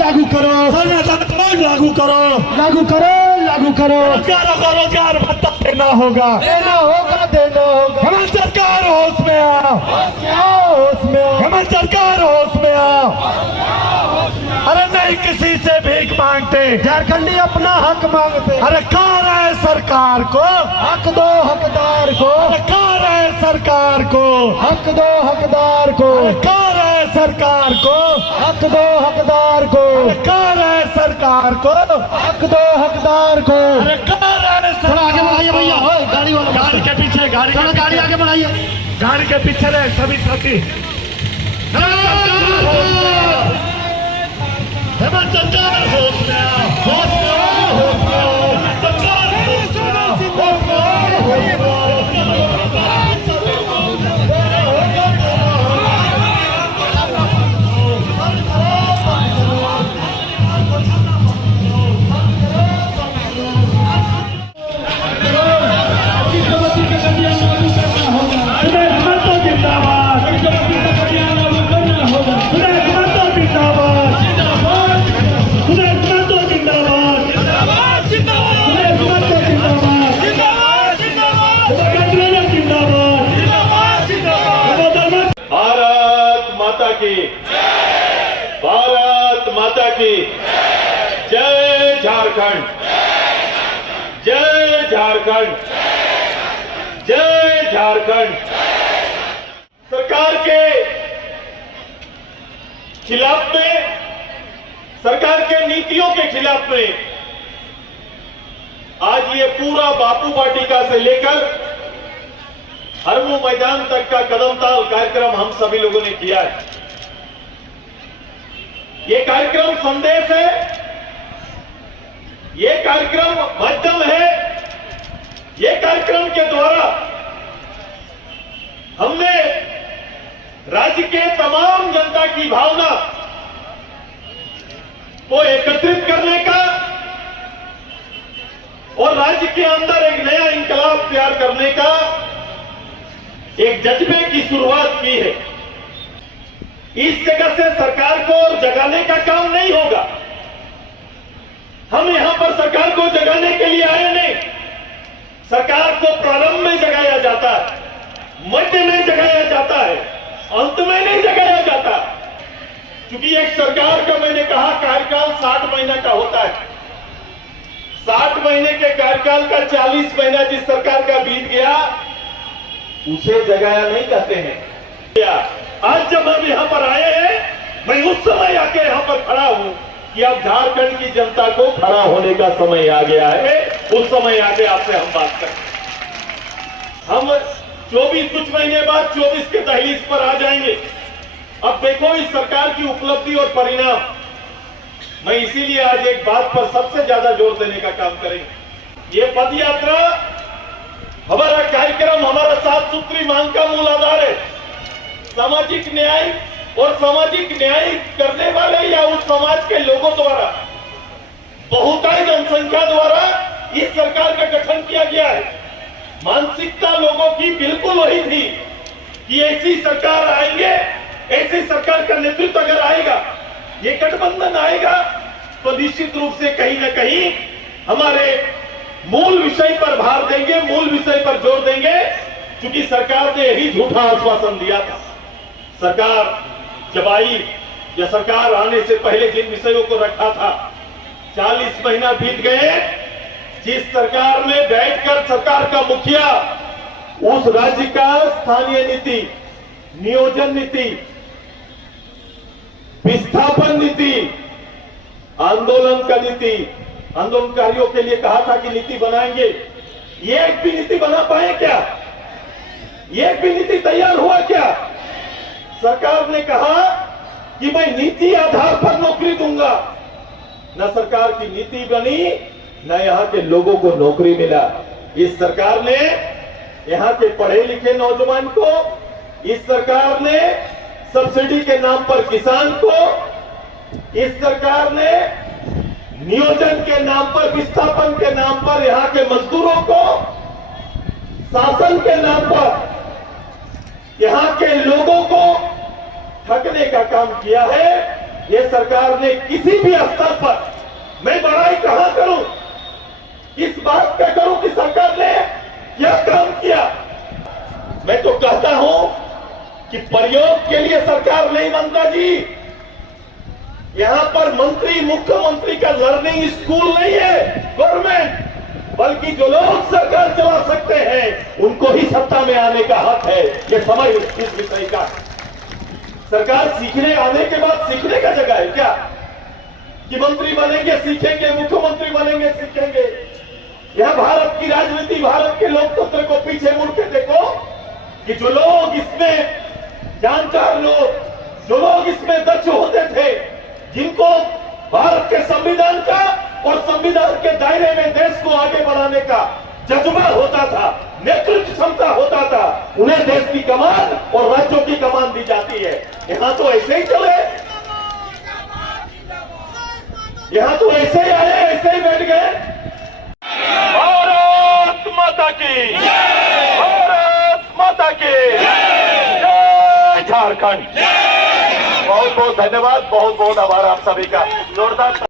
लागू करो, लागू करो, लागू करो, लागू करो। रोजगार भत्ता देना होगा, देना होगा, देना होगा। हेमंत सरकार होश में आओ, होश में आओ, होश में आओ। हेमंत सरकार होश में आओ। अरे नहीं किसी से भीख मांगते, झारखंडी अपना हक मांगते। अरे कहा रहे सरकार को, हक दो हकदार को, अरे कहा रहे सरकार को, हक दो हकदार को, अरे कहा रहे सरकार को, हक दो हकदार को, अरे कहा रहे सरकार को, हक दो हकदार को। अरे कहा रहे थोड़ा आगे बढ़ाइए भैया, ओए गाड़ी वाला, गाड़ी के पीछे, थोड़ा गाड़ी आगे बढ़ाइए। गाड़ी के पीछे रहे सभी साथी। हेमंत सरकार होश में आओ, होश में आओ, होश में आओ। सरकार होश में आओ, होश में आओ, होश में आओ। भारत माता की जय झारखंड, जय झारखंड, जय झारखंड। सरकार के खिलाफ में, सरकार के नीतियों के खिलाफ में आज ये पूरा बापू वाटिका से लेकर हरमू मैदान तक का कदम ताल कार्यक्रम हम सभी लोगों ने किया है। ये कार्यक्रम संदेश है, ये कार्यक्रम माध्यम है। ये कार्यक्रम के द्वारा हमने राज्य के तमाम जनता की भावना को एकत्रित करने का और राज्य के अंदर एक नया इंकलाब तैयार करने का एक जज्बे की शुरुआत की है। इस जगह से सरकार को जगाने का काम नहीं होगा। हम यहां पर सरकार को जगाने के लिए आए नहीं। सरकार को प्रारंभ में जगाया जाता है, मध्य में जगाया जाता है, अंत में नहीं जगाया जाता। क्योंकि एक सरकार का, मैंने कहा, कार्यकाल 60 महीना का होता है। 60 महीने के कार्यकाल का 40 महीना जिस सरकार का बीत गया उसे जगाया नहीं कहते हैं। आज जब हम यहां पर आए हैं, मैं उस समय आके यहां पर खड़ा हूं कि अब झारखंड की जनता को खड़ा होने का समय आ गया है। उस समय आके आपसे हम बात करें। हम 24 कुछ महीने बाद 24 के दहलीज पर आ जाएंगे। अब देखो इस सरकार की उपलब्धि और परिणाम। मैं इसीलिए आज एक बात पर सबसे ज्यादा जोर देने का काम करेंगे। ये पद यात्रा हमारा कार्यक्रम, हमारा 7 सूत्री मांग का मूल आधार है। सामाजिक न्याय और सामाजिक न्याय करने वाले या उस समाज के लोगों द्वारा, बहुतायत जनसंख्या द्वारा इस सरकार का गठन किया गया है। मानसिकता लोगों की बिल्कुल वही थी कि ऐसी सरकार आएंगे, ऐसी सरकार का नेतृत्व अगर आएगा, ये गठबंधन आएगा तो निश्चित रूप से कहीं ना कहीं हमारे मूल विषय पर भार देंगे, मूल विषय पर जोर देंगे। क्योंकि सरकार ने यही झूठा आश्वासन दिया था। सरकार जब आई या सरकार आने से पहले जिन विषयों को रखा था, 40 महीना बीत गए। जिस सरकार में बैठकर सरकार का मुखिया उस राज्य का स्थानीय नीति, नियोजन नीति, विस्थापन नीति, आंदोलन का नीति, आंदोलनकारियों के लिए कहा था कि नीति बनाएंगे, ये एक भी नीति बना पाए क्या? ये एक भी नीति तैयार हुआ क्या? सरकार ने कहा कि मैं नीति आधार पर नौकरी दूंगा। न सरकार की नीति बनी, न यहां के लोगों को नौकरी मिला। इस सरकार ने यहां के पढ़े लिखे नौजवान को, इस सरकार ने सब्सिडी के नाम पर किसान को, इस सरकार ने नियोजन के नाम पर, विस्थापन के नाम पर यहां के मजदूरों को, शासन के नाम पर यहां के लोगों को ठगने का काम किया है। ये सरकार ने किसी भी स्तर पर, मैं बड़ाई कहां करूं, इस बात का करूं कि सरकार ने क्या काम किया। मैं तो कहता हूं कि प्रयोग के लिए सरकार नहीं बनता जी। यहां पर मंत्री, मुख्यमंत्री का लर्निंग स्कूल नहीं है गवर्नमेंट, बल्कि जो लोग सरकार चला सकते हैं उनको ही सत्ता में आने का हक है। ये समझ इस विषय का। सरकार सीखने आने के बाद सीखने का जगह है क्या कि मंत्री बनेंगे सीखेंगे, मुख्यमंत्री बनेंगे सीखेंगे। यह भारत की राजनीति, भारत के लोकतंत्र को पीछे मुड़ के देखो कि जो लोग इसमें जानकार लोग, जो लोग इसमें दक्ष होते थे, जिनको भारत के संविधान का और संविधान के दायरे में देश को आगे बढ़ाने का जज्बा होता था, नेतृत्व क्षमता होता था, उन्हें देश की कमान और राज्यों की कमान दी जाती है। यहां तो ऐसे ही चले, यहां तो ऐसे ही आए, ऐसे ही बैठ गए। भारत माता की, भारत माता की जय झारखंड। बहुत बहुत धन्यवाद, बहुत बहुत आभार आप सभी का। जोरदार